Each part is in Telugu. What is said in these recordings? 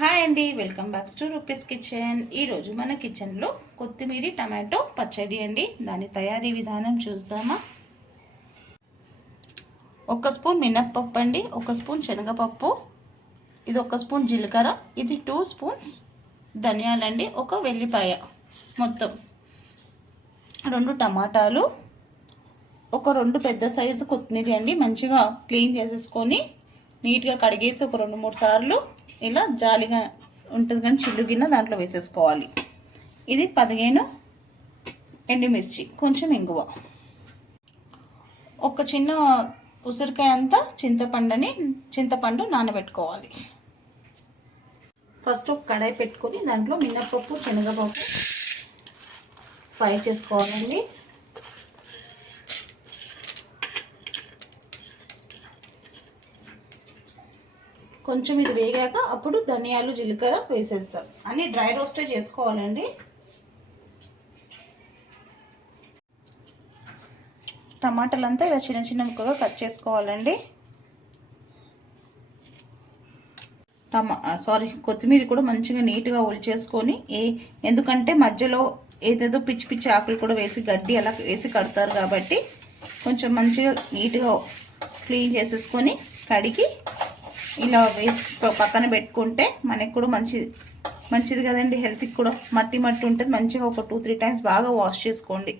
హాయ్ అండి, welcome back to rupees kitchen. ఈరోజు మన కిచెన్లో కొత్తిమీర టమాటో పచ్చడి అండి. దాని తయారీ విధానం చూద్దామా. 1 స్పూన్ మినప్పప్పు అండి, 1 స్పూన్ శనగపప్పు, ఇది 1 స్పూన్ జీలకర్ర, ఇది 2 స్పూన్స్ ధనియాలండి, 1 వెల్లిపాయ, మొత్తం 2 టమాటాలు, 2 పెద్ద సైజు కొత్తిమీర అండి. మంచిగా క్లీన్ చేసేసుకొని నీట్గా కడిగేసి 2-3 సార్లు ఇలా జాలిగా ఉంటుంది కానీ చిల్లు గిన్నె దాంట్లో వేసేసుకోవాలి. ఇది 15 ఎండుమిర్చి, కొంచెం ఇంగువ, ఒక చిన్న ఉసిరికాయ అంతా చింతపండు నానబెట్టుకోవాలి. ఫస్ట్ ఒక కడాయి పెట్టుకొని దాంట్లో మినప్పప్పు శనగపప్పు ఫ్రై చేసుకోవాలండి. కొంచెం ఇది వేగాక అప్పుడు ధనియాలు జీలకర్ర వేసేస్తాం. అన్నీ డ్రై రోస్టే చేసుకోవాలండి. టమాటాలంతా ఇలా చిన్న చిన్న ముక్కగా కట్ చేసుకోవాలండి. కొత్తిమీర కూడా మంచిగా నీట్గా ఒలిచేసుకొని ఎందుకంటే మధ్యలో ఏదేదో పిచ్చి పిచ్చి ఆకులు కూడా వేసి గడ్డి అలా వేసి కడతారు కాబట్టి కొంచెం మంచిగా నీట్గా క్లీన్ చేసేసుకొని కడిగి ఇలా వేసి పక్కన పెట్టుకుంటే మనకి కూడా మంచిది కదండి. హెల్త్కి కూడా మట్టి ఉంటుంది. మంచిగా ఒక 2-3 టైమ్స్ బాగా వాష్ చేసుకోండి.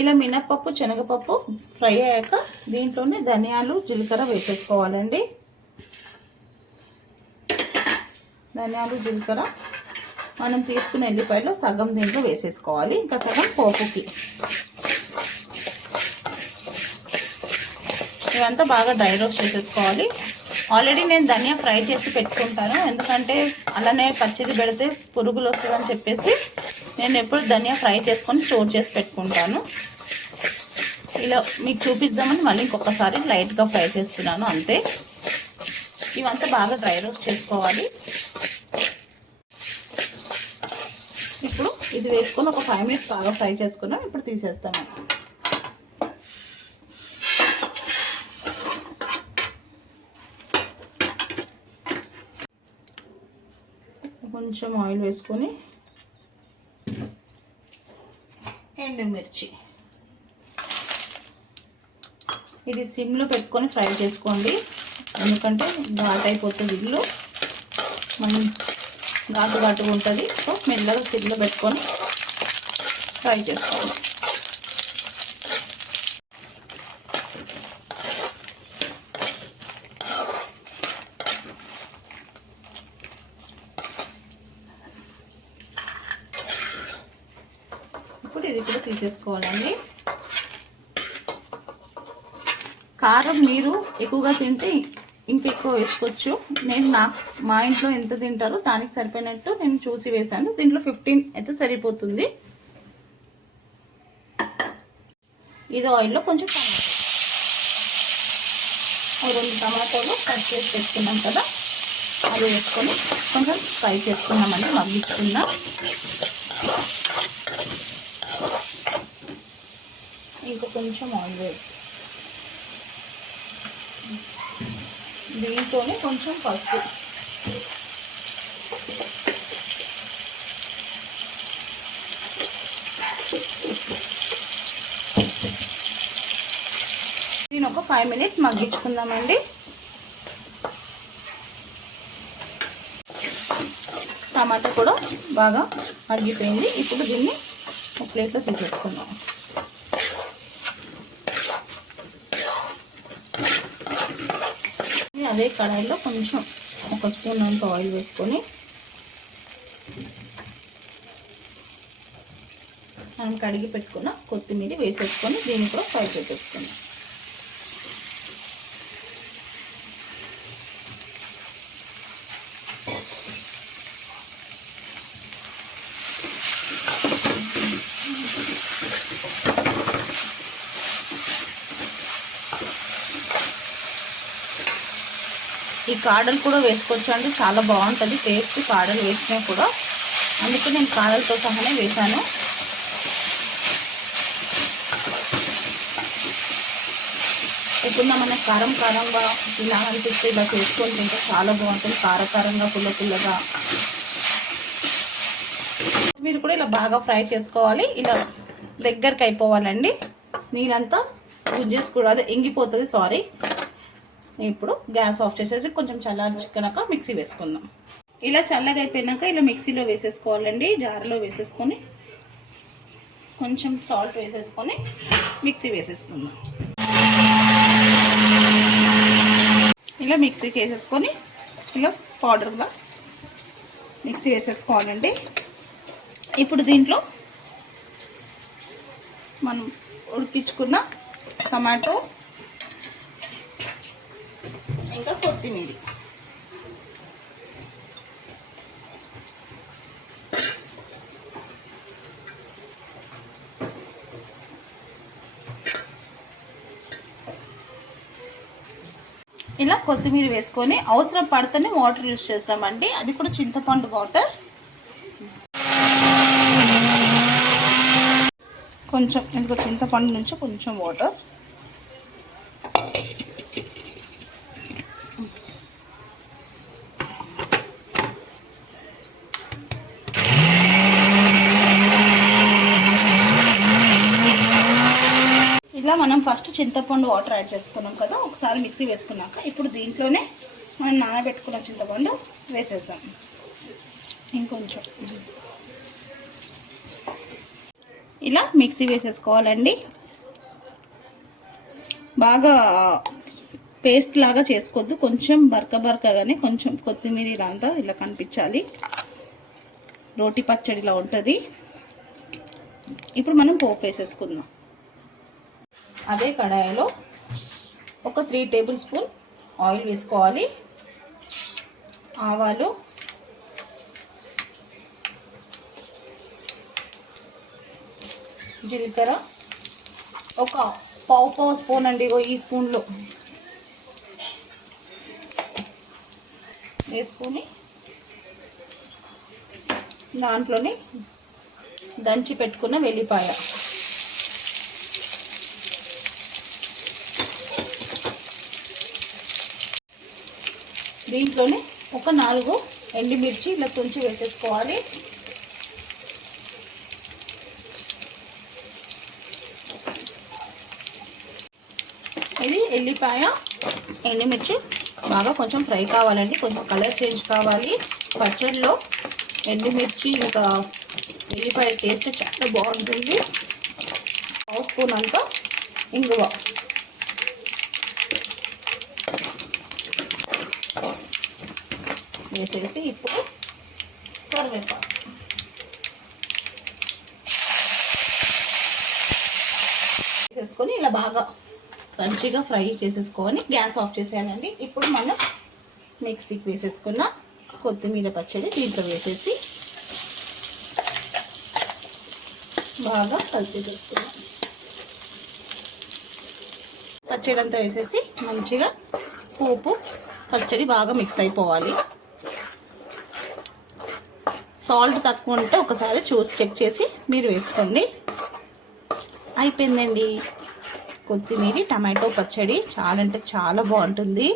ఇలా మినప్పప్పు శనగపప్పు ఫ్రై అయ్యాక దీంట్లోనే ధనియాలు జీలకర్ర వేసేసుకోవాలండి. ధనియాలు జీలకర్ర మనం తీసుకున్న ఎల్లిపాయలో సగం దీంట్లో వేసేసుకోవాలి, ఇంకా సగం పోపుకి. ఇవంతా బాగా డ్రై రోస్ట్ చేసేసుకోవాలి. ఆల్రెడీ నేను ధనియా ఫ్రై చేసి పెట్టుకుంటాను, ఎందుకంటే అలానే పచ్చిది పెడితే పురుగులు వస్తుందని చెప్పేసి నేను ఎప్పుడు ధనియా ఫ్రై చేసుకొని స్టోర్ చేసి పెట్టుకుంటాను. ఇలా మీకు చూపిద్దామని మళ్ళీ ఇంకొకసారి లైట్గా ఫ్రై చేస్తున్నాను అంతే. ఇవంతా బాగా డ్రై రోస్ట్ చేసుకోవాలి. ఇప్పుడు ఇది వేసుకొని ఒక 5 మినిట్స్ బాగా ఫ్రై చేసుకున్నాం. ఇప్పుడు తీసేస్తాము. కొంచెం ఆయిల్ వేసుకొని ఎండుమిర్చి ఇది సిమ్లో పెట్టుకొని ఫ్రై చేసుకోండి, ఎందుకంటే ఘాట్ అయిపోతుంది. ఇల్లు మనం ఘాటుగా ఉంటుంది. సో మెల్లగా సిమ్లో పెట్టుకొని ఫ్రై చేసుకోండి. ఇప్పుడు ఇది కూడా తీసేసుకోవాలండి. కారం మీరు ఎక్కువగా తింటే ఇంకెక్కువ వేసుకోవచ్చు. మా ఇంట్లో ఎంత తింటారో దానికి సరిపోయినట్టు నేను చూసి వేసాను. దీంట్లో 15 అయితే సరిపోతుంది. ఇది ఆయిల్లో కొంచెం 2 టమాటాలు కట్ చేసి పెట్టుకున్నాం కదా, అది వేసుకొని కొంచెం ఫ్రై చేసుకున్నామండి, మగ్గించుకుందాం. ఇంకా కొంచెం ఆయిల్ వేసి దీంట్లోనే కొంచెం పసుపు, దీని ఒక 5 మినిట్స్ మగ్గించుకుందామండి. టమాటా కూడా బాగా మగ్గిపోయింది. ఇప్పుడు దీన్ని ఒక ప్లేట్లో తీసేసుకుందాం. అదే కడాయిలో కొంచెం 1 స్పూన్ అంత ఆయిల్ వేసుకొని మనం కడిగి పెట్టుకున్న కొత్తిమీర వేసేసుకొని దీన్ని కూడా ఫ్రై చేసేసుకుందాం. ఈ కాడలు కూడా వేసుకోవచ్చు అండి, చాలా బాగుంటుంది టేస్ట్ కాడలు వేసినా కూడా. అందుకే నేను కాడలతో సహానే వేసాను. లేకున్నా మనకు కారం కారంగా ఇలా అనిపిస్తే ఇలా చేసుకొని తింటే చాలా బాగుంటుంది, కారకారంగా పుల్ల పుల్లగా. మీరు కూడా ఇలా బాగా ఫ్రై చేసుకోవాలి, ఇలా దగ్గరికి అయిపోవాలండి. నీళ్ళంతా గుజ్జేసుకోవడం అదే ఇంగిపోతుంది, సారీ. ఇప్పుడు గ్యాస్ ఆఫ్ చేసేసి కొంచెం చల్లార్చుకున్నాక మిక్సీ వేసుకుందాం. ఇలా చల్లగా అయిపోయినాక ఇలా మిక్సీలో వేసేసుకోవాలండి, జార్లో వేసేసుకొని కొంచెం సాల్ట్ వేసేసుకొని మిక్సీ వేసేసుకుందాం. ఇలా మిక్సీకి వేసేసుకొని ఇలా పౌడర్గా మిక్సీ వేసేసుకోవాలండి. ఇప్పుడు దీంట్లో మనం ఉడికించుకున్న టమాటో ఇంకా కొత్తిమీర ఇలా కొత్తిమీర వేసుకొని అవసరం పడితేనే వాటర్ యూజ్ చేస్తామండి, అది కూడా చింతపండు వాటర్. కొంచెం ఎందుకో చింతపండు నుంచి కొంచెం వాటర్. ఇలా మనం ఫస్ట్ చింతపండు వాటర్ యాడ్ చేసుకున్నాం కదా, ఒకసారి మిక్సీ వేసుకున్నాక ఇప్పుడు దీంట్లోనే మనం నానబెట్టుకున్న చింతపండు వేసేసాం. ఇంకొంచెం ఇలా మిక్సీ వేసేసుకోవాలండి. బాగా పేస్ట్ లాగా చేసుకోవద్దు, కొంచెం బరకగానే కొంచెం కొత్తిమీర ఇలాంతా ఇలా కనిపించాలి. రోటి పచ్చడిలా ఉంటుంది. ఇప్పుడు మనం పోపు వేసేసుకుందాం. అదే కడాయిలో ఒక 3 టేబుల్ స్పూన్ ఆయిల్ వేసుకోవాలి. ఆవాలు, జీలకర్ర ఒక పావు స్పూన్ అండి, ఈ స్పూన్లో వేసుకొని దాంట్లోనే దంచి పెట్టుకున్న వెల్లిపాయ, దీంట్లోనే ఒక 4 ఎండుమిర్చి ఇలా తుంచి వేసేసుకోవాలి. ఇది ఎల్లిపాయ ఎండుమిర్చి బాగా కొంచెం ఫ్రై కావాలండి, కొంచెం కలర్ చేంజ్ కావాలి. పచ్చడిలో ఎండుమిర్చి ఇంకా ఎల్లిపాయ టేస్ట్ చాలా బాగుంటుంది. పావు స్పూన్ అంతా ఇంగువ, వేసేసి ఇప్పుడు కరివేపాకు వేసేసుకొని ఇలా బాగా మంచిగా ఫ్రై చేసేసుకొని గ్యాస్ ఆఫ్ చేసేయాలండి. ఇప్పుడు మనం మిక్సీకి వేసేసుకున్న కొత్తిమీర పచ్చడి దీంట్లో వేసేసి బాగా కలిపేసుకున్నాం. పచ్చడి అంతా వేసేసి మంచిగా పోపు పచ్చడి బాగా మిక్స్ అయిపోవాలి. సాల్ట్ తక్కువ ఉంటే ఒకసారి చూసి చెక్ చేసి మీరు వేసుకోండి. అయిపోయిందండి కొత్తిమీర టమాటో పచ్చడి. చాలా అంటే చాలా బాగుంటుంది.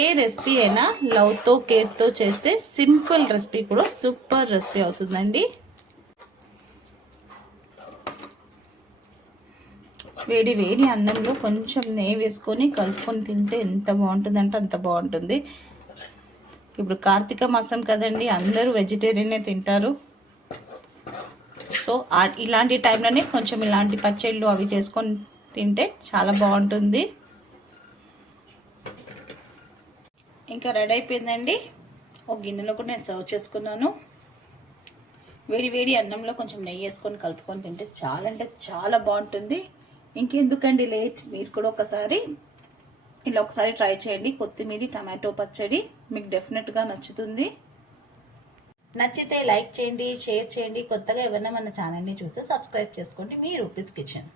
ఏ రెసిపీ అయినా లవ్తో కేర్తో చేస్తే సింపుల్ రెసిపీ కూడా సూపర్ రెసిపీ అవుతుందండి. వేడి వేడి అన్నంలో కొంచెం నెయ్యి వేసుకొని కలుపుకొని తింటే ఎంత బాగుంటుందంటే అంత బాగుంటుంది. ఇప్పుడు కార్తీక మాసం కదండి, అందరూ వెజిటేరియనే తింటారు. సో ఇలాంటి టైంలోనే కొంచెం ఇలాంటి పచ్చళ్ళు అవి చేసుకొని తింటే చాలా బాగుంటుంది. ఇంకా రెడీ అయిపోయిందండి. ఒక గిన్నెలో కూడా నేను సర్వ్ చేసుకున్నాను. వేడి వేడి అన్నంలో కొంచెం నెయ్యి వేసుకొని కలుపుకొని తింటే చాలా అంటే చాలా బాగుంటుంది. ఇంకెందుకండి లేట్, మీరు కూడా ఇలా ఒకసారి ట్రై చేయండి. కొత్తిమీర టమాటో పచ్చడి మీకు డెఫినెట్గా నచ్చుతుంది. నచ్చితే లైక్ చేయండి, షేర్ చేయండి. కొత్తగా ఎవరైనా మన ఛానల్ని చూస్తే సబ్స్క్రైబ్ చేసుకోండి. మీ రూపీస్ కిచెన్.